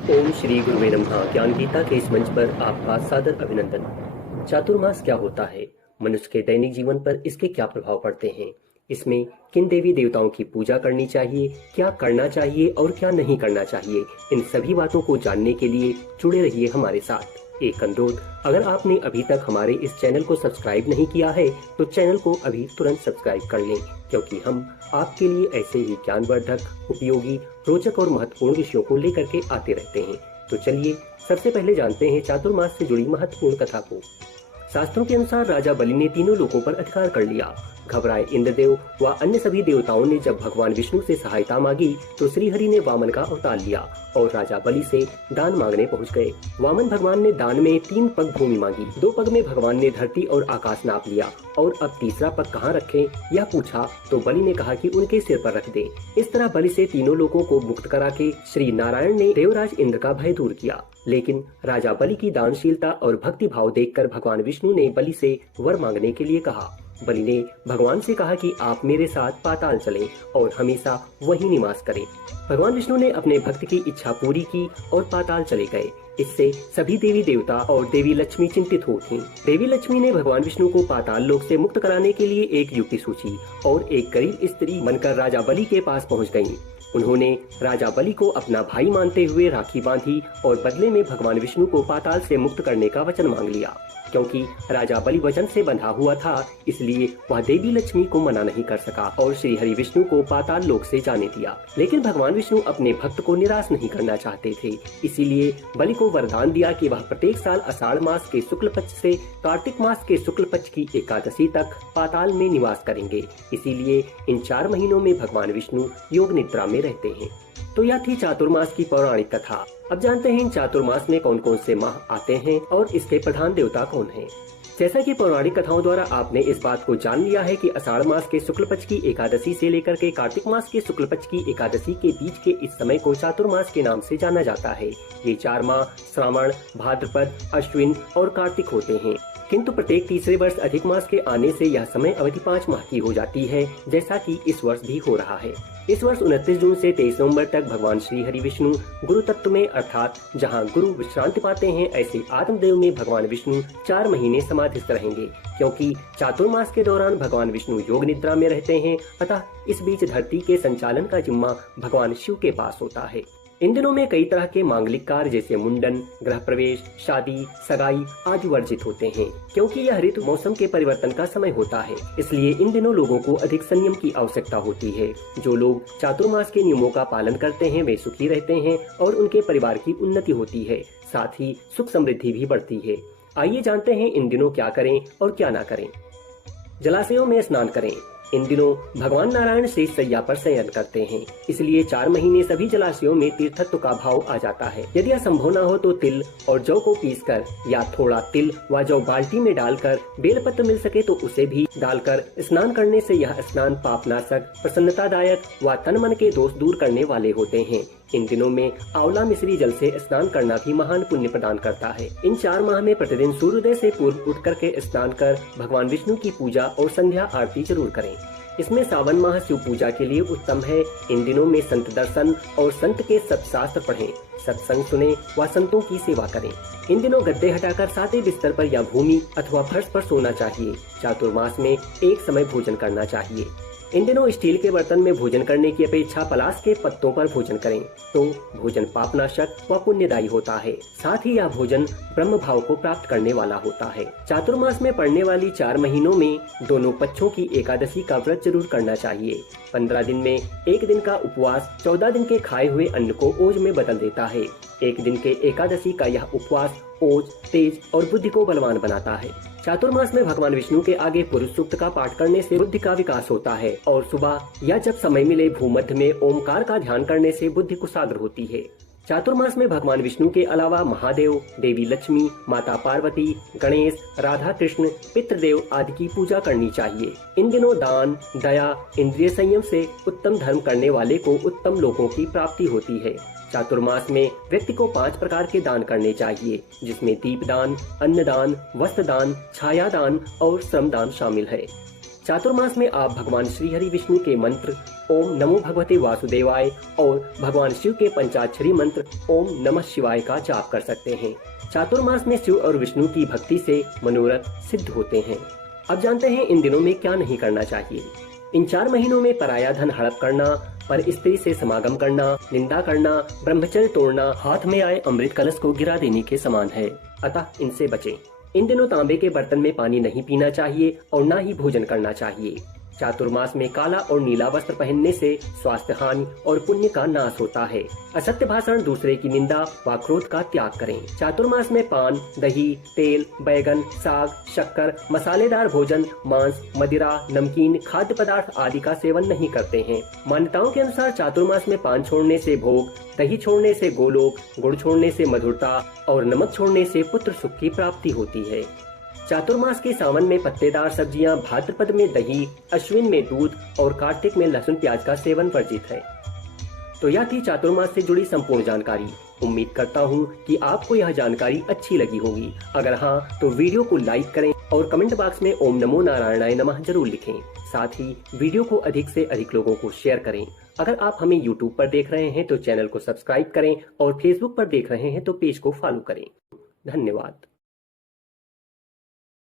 ओम श्री गुरुवे नमः। ज्ञान गीता के इस मंच पर आपका सादर अभिनंदन। चातुर्मास क्या होता है, मनुष्य के दैनिक जीवन पर इसके क्या प्रभाव पड़ते हैं, इसमें किन देवी देवताओं की पूजा करनी चाहिए, क्या करना चाहिए और क्या नहीं करना चाहिए, इन सभी बातों को जानने के लिए जुड़े रहिए हमारे साथ। एक अनुरोध, अगर आपने अभी तक हमारे इस चैनल को सब्सक्राइब नहीं किया है तो चैनल को अभी तुरंत सब्सक्राइब कर लें, क्योंकि हम आपके लिए ऐसे ही ज्ञानवर्धक, उपयोगी, रोचक और महत्वपूर्ण विषयों को लेकर के आते रहते हैं। तो चलिए सबसे पहले जानते हैं चातुर्मास से जुड़ी महत्वपूर्ण कथा को। शास्त्रों के अनुसार राजा बलि ने तीनों लोकों पर अधिकार कर लिया। घबराए इंद्रदेव व अन्य सभी देवताओं ने जब भगवान विष्णु से सहायता मांगी तो श्रीहरि ने वामन का अवतार लिया और राजा बलि से दान मांगने पहुंच गए। वामन भगवान ने दान में 3 पग भूमि मांगी। 2 पग में भगवान ने धरती और आकाश नाप लिया और अब तीसरा पग कहाँ रखें यह पूछा तो बलि ने कहा कि उनके सिर पर रख दें। इस तरह बलि से तीनों लोगों को मुक्त करा के श्री नारायण ने देवराज इंद्र का भय दूर किया। लेकिन राजा बलि की दानशीलता और भक्ति भाव देखकर भगवान विष्णु ने बलि से वर मांगने के लिए कहा। बलि ने भगवान से कहा कि आप मेरे साथ पाताल चलें और हमेशा वहीं निवास करें। भगवान विष्णु ने अपने भक्त की इच्छा पूरी की और पाताल चले गए। इससे सभी देवी देवता और देवी लक्ष्मी चिंतित हो थीं। देवी लक्ष्मी ने भगवान विष्णु को पाताल लोक से मुक्त कराने के लिए एक युक्ति सोची और एक गरीब स्त्री बनकर राजा बलि के पास पहुंच गईं। उन्होंने राजा बलि को अपना भाई मानते हुए राखी बांधी और बदले में भगवान विष्णु को पाताल से मुक्त करने का वचन मांग लिया। क्योंकि राजा बलि वचन से बंधा हुआ था, इसलिए वह देवी लक्ष्मी को मना नहीं कर सका और श्री हरि विष्णु को पाताल लोक से जाने दिया। लेकिन भगवान विष्णु अपने भक्त को निराश नहीं करना चाहते थे, इसीलिए बलि को वरदान दिया कि वह प्रत्येक साल आषाढ़ मास के शुक्ल पक्ष से कार्तिक मास के शुक्ल पक्ष की एकादशी तक पाताल में निवास करेंगे। इसीलिए इन 4 महीनों में भगवान विष्णु योग निद्रा में रहते हैं। तो यह थी चातुर्मास की पौराणिक कथा। अब जानते हैं इन चातुर्मास में कौन कौन से माह आते हैं और इसके प्रधान देवता कौन हैं। जैसा कि पौराणिक कथाओं द्वारा आपने इस बात को जान लिया है कि आषाढ़ मास के शुक्ल पक्ष की एकादशी से लेकर के कार्तिक मास के शुक्ल पक्ष की एकादशी के बीच के इस समय को चातुर्मास के नाम से जाना जाता है। ये 4 माह श्रावण, भाद्रपद, अश्विन और कार्तिक होते हैं, किंतु प्रत्येक तीसरे वर्ष अधिक मास के आने से यह समय अवधि 5 माह की हो जाती है, जैसा कि इस वर्ष भी हो रहा है। इस वर्ष 29 जून से 23 नवंबर तक भगवान श्री हरि विष्णु गुरु तत्व में, अर्थात जहां गुरु विश्रांति पाते हैं, ऐसे आत्मदेव में भगवान विष्णु 4 महीने समाधिस्थ रहेंगे। क्योंकि चातुर्मास के दौरान भगवान विष्णु योग निद्रा में रहते हैं, अतः इस बीच धरती के संचालन का जिम्मा भगवान शिव के पास होता है। इन दिनों में कई तरह के मांगलिक कार्य जैसे मुंडन, गृह प्रवेश, शादी, सगाई आदि वर्जित होते हैं, क्योंकि यह ऋतु मौसम के परिवर्तन का समय होता है। इसलिए इन दिनों लोगों को अधिक संयम की आवश्यकता होती है। जो लोग चातुर्मास के नियमों का पालन करते हैं वे सुखी रहते हैं और उनके परिवार की उन्नति होती है, साथ ही सुख समृद्धि भी बढ़ती है। आइए जानते हैं इन दिनों क्या करें और क्या ना करें। जलाशयों में स्नान करें। इन दिनों भगवान नारायण शेष शैया पर शयन करते हैं, इसलिए 4 महीने सभी जलाशयों में तीर्थत्व का भाव आ जाता है। यदि यह संभव न हो तो तिल और जौ को पीसकर या थोड़ा तिल व जौ बाल्टी में डालकर, बेलपत्र मिल सके तो उसे भी डालकर स्नान करने से यह स्नान पापनाशक, प्रसन्नतादायक व तन मन के दोष दूर करने वाले होते हैं। इन दिनों में आंवला मिश्री जल से स्नान करना भी महान पुण्य प्रदान करता है। इन 4 माह में प्रतिदिन सूर्योदय से पूर्व उठ करके स्नान कर भगवान विष्णु की पूजा और संध्या आरती जरूर करें। इसमें सावन माह शिव पूजा के लिए उत्तम है। इन दिनों में संत दर्शन और संत के सत्शास्त्र पढ़ें, सत्संग सुने व संतों की सेवा करें। इन दिनों गद्दे हटाकर सादे बिस्तर पर या भूमि अथवा फर्श पर सोना चाहिए। चातुर्मास में एक समय भोजन करना चाहिए। इन दिनों स्टील के बर्तन में भोजन करने की अपेक्षा पलाश के पत्तों पर भोजन करें तो भोजन पापनाशक व पुण्यदायी होता है। साथ ही यह भोजन ब्रह्म भाव को प्राप्त करने वाला होता है। चातुर्मास में पड़ने वाली 4 महीनों में दोनों पक्षों की एकादशी का व्रत जरूर करना चाहिए। 15 दिन में 1 दिन का उपवास 14 दिन के खाए हुए अन्न को ओज में बदल देता है। 1 दिन के एकादशी का यह उपवास ओज, तेज और बुद्धि को बलवान बनाता है। चातुर्मास में भगवान विष्णु के आगे पुरुष सूक्त का पाठ करने से बुद्धि का विकास होता है और सुबह या जब समय मिले भूमध्य में ओमकार का ध्यान करने से बुद्धि कुशाग्र होती है। चातुर्मास में भगवान विष्णु के अलावा महादेव, देवी लक्ष्मी, माता पार्वती, गणेश, राधा कृष्ण, पितृदेव आदि की पूजा करनी चाहिए। इन दिनों दान, दया, इंद्रिय संयम से उत्तम धर्म करने वाले को उत्तम लोगों की प्राप्ति होती है। चातुर्मास में व्यक्ति को 5 प्रकार के दान करने चाहिए, जिसमें दीपदान, अन्नदान, वस्त्रदान, छायादान और श्रमदान शामिल है। चातुर्मास में आप भगवान श्री हरि विष्णु के मंत्र ओम नमो भगवते वासुदेवाय और भगवान शिव के पंचाक्षरी मंत्र ओम नमः शिवाय का जाप कर सकते हैं। चातुर्मास में शिव और विष्णु की भक्ति से मनोरथ सिद्ध होते हैं। अब जानते हैं इन दिनों में क्या नहीं करना चाहिए। इन 4 महीनों में पराया धन हड़प करना, पर स्त्री से समागम करना, निंदा करना, ब्रह्मचर्य तोड़ना हाथ में आए अमृत कलश को गिरा देने के समान है, अतः इनसे बचें। इन दिनों तांबे के बर्तन में पानी नहीं पीना चाहिए और न ही भोजन करना चाहिए। चातुर्मास में काला और नीला वस्त्र पहनने से स्वास्थ्य हानि और पुण्य का नाश होता है। असत्य भाषण, दूसरे की निंदा व क्रोध का त्याग करें। चातुर्मास में पान, दही, तेल, बैगन, साग, शक्कर, मसालेदार भोजन, मांस, मदिरा, नमकीन, खाद्य पदार्थ आदि का सेवन नहीं करते हैं। मान्यताओं के अनुसार चातुर्मास में पान छोड़ने से भोग, दही छोड़ने से गोलोक, गुड़ छोड़ने से मधुरता और नमक छोड़ने से पुत्र सुख की प्राप्ति होती है। चातुर्मास के सावन में पत्तेदार सब्जियां, भाद्रपद में दही, अश्विन में दूध और कार्तिक में लहसुन प्याज का सेवन वर्जित है। तो यह थी चातुर्मास से जुड़ी संपूर्ण जानकारी। उम्मीद करता हूं कि आपको यह जानकारी अच्छी लगी होगी। अगर हाँ तो वीडियो को लाइक करें और कमेंट बॉक्स में ओम नमो नारायणाय नमः जरूर लिखें। साथ ही वीडियो को अधिक से अधिक लोगों को शेयर करें। अगर आप हमें यूट्यूब पर देख रहे हैं तो चैनल को सब्सक्राइब करें और फेसबुक पर देख रहे हैं तो पेज को फॉलो करें। धन्यवाद।